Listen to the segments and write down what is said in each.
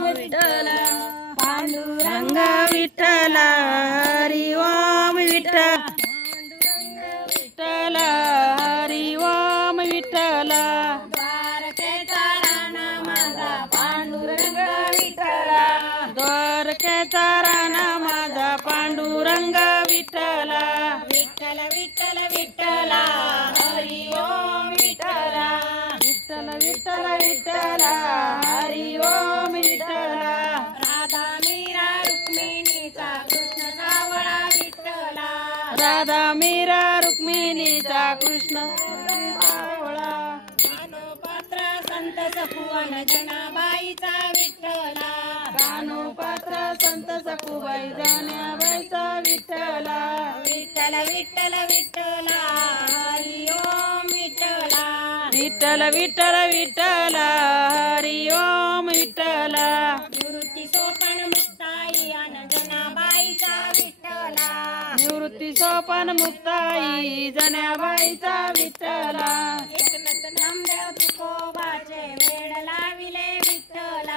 विठ्ठल पांडुरंग विठ्ठल हरि ओम विठ्ठल विठ्ठल हरि ओम विठ्ठल द्वारकेचा राणा माझा पांडुरंग विठ्ठल द्वारकेचा राणा माझा पांडुरंग विठ्ठल विठ्ठल विठ्ठल विठ्ठल हरि ओम विठ्ठल विठ्ठल विठ्ठल विठ्ठल हरि ओम विठ्ठल राधा मीरा रुक्मिणीचा कृष्ण सावळा विठ्ठल राधा मीरा रुक्मिणीचा कृष्ण सावळा कानोपात्र संत सखुवन जनाबाईचा विठ्ठल कानोपात्र संत सखुबाई जनाबाईचा विठ्ठल विठ्ठल विठ्ठल विठ्ठल हरि ओम विठ्ठल विठ्ठल विठ्ठल विठ्ठल हरि ओम विठ्ठल निवृत्ती सोपान मुक्ताई जनाबाईचा विठ्ठल निवृत्ती सोपान मुक्ताई जनाबाईचा विठ्ठल एकनाथ नामदेव तुकोबाचे वेड लाविले विठ्ठल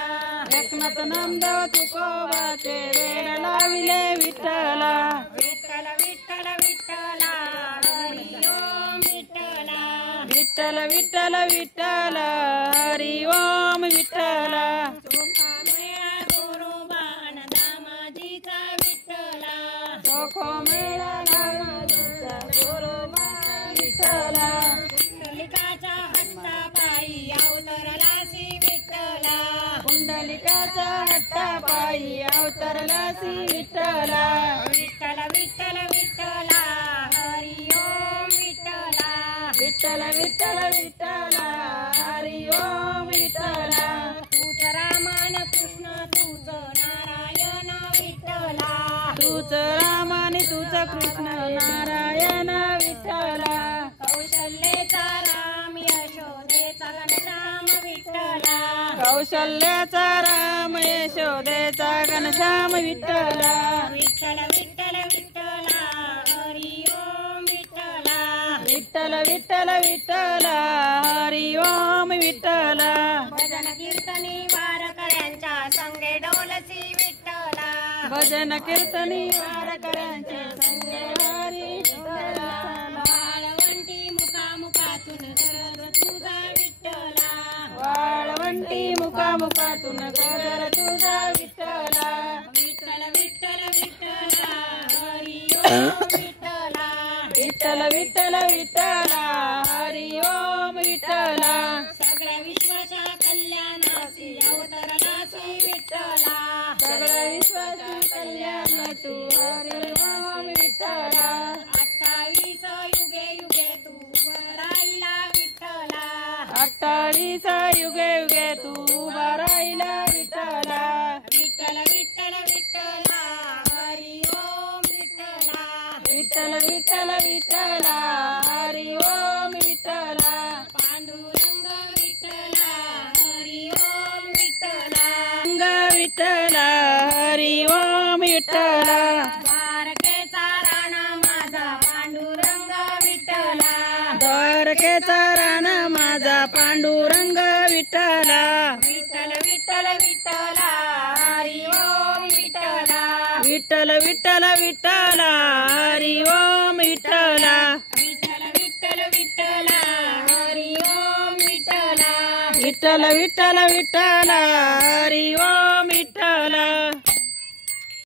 एकनाथ नामदेव तुकोबाचे वेड लाविले विठ्ठल विठ्ठल विठ्ठल विठ्ठल हरि ओम विठ्ठल विठ्ठल विठ्ठल विठ्ठल हरि ओम विठ्ठल मेळा गोरोबान दामाजीचा विठ्ठल चोखो मेळा दामाजीचा गोरोबाचा विठ्ठल पुंडलिकाच्या हट्टापायी अवतरलासी विठ्ठल पुंडलिकाच्या हट्टापायी अवतरलासी विठ्ठल विठ्ठल विठ्ठल विठ्ठल हरि ओम विठ्ठल विठ्ठल विठ्ठल विठ्ठल हरि ओम विठ्ठल तूच रामान कृष्ण तूच नारायण विठ्ठल तूच रामान तूच कृष्ण नारायण विठ्ठल कौशल्येचा राम यशोदेचा घनश्याम विठ्ठल कौशल्याचा राम यशोदेचा घनश्याम विठ्ठल विठ्ठल विठ्ठल विठ्ठल हरि ओम विठ्ठल विठ्ठल विठ्ठल विठ्ठल हरि ओम विठ्ठल भजन कीर्तनी वारकऱ्यांच्या संगे डोलसी विठ्ठल भजन कीर्तनी वारकऱ्यांच्या संगे हरी विठ्ठल वाळवंटी मुखामुखातून गरज तुझा विठ्ठल वाळवंटी मुखामुखातून गरज तुझा विठ्ठल विठ्ठल विठ्ठल विठ्ठल हरि ओम विठ्ठल विठ्ठल विठ्ठल विठ्ठल हरि ओम विठ्ठल सगळ्या विश्वाच्या कल्याणासी अवतरलासी विठ्ठल सगळ्या विश्वाच्या कल्याणातू हरि ओम विठ्ठल 28 युगे युगे तू राहिला विठ्ठल 28 युगे युगे तू राहिला विठ्ठल विठ्ठल विठ्ठल विठ्ठल हरि ओम विठ्ठल विठ्ठल विठ्ठल विठ्ठल हरि ओम विठ्ठल पांडुरंग विठ्ठल हरि ओम विठ्ठल विठ्ठल हरि ओम विठ्ठल द्वारकेचा राणा माझा पांडुरंग विठ्ठल द्वारकेचा राणा माझा पांडुरंग विठ्ठल विठ्ठल विठ्ठल विठ्ठल हरि ओम विठ्ठल विठ्ठल विठ्ठल विठ्ठल हरि ओम विठ्ठल विठ्ठल विठ्ठल विठ्ठल हरि ओम विठ्ठल विठ्ठल विठ्ठल विठ्ठल हरि ओम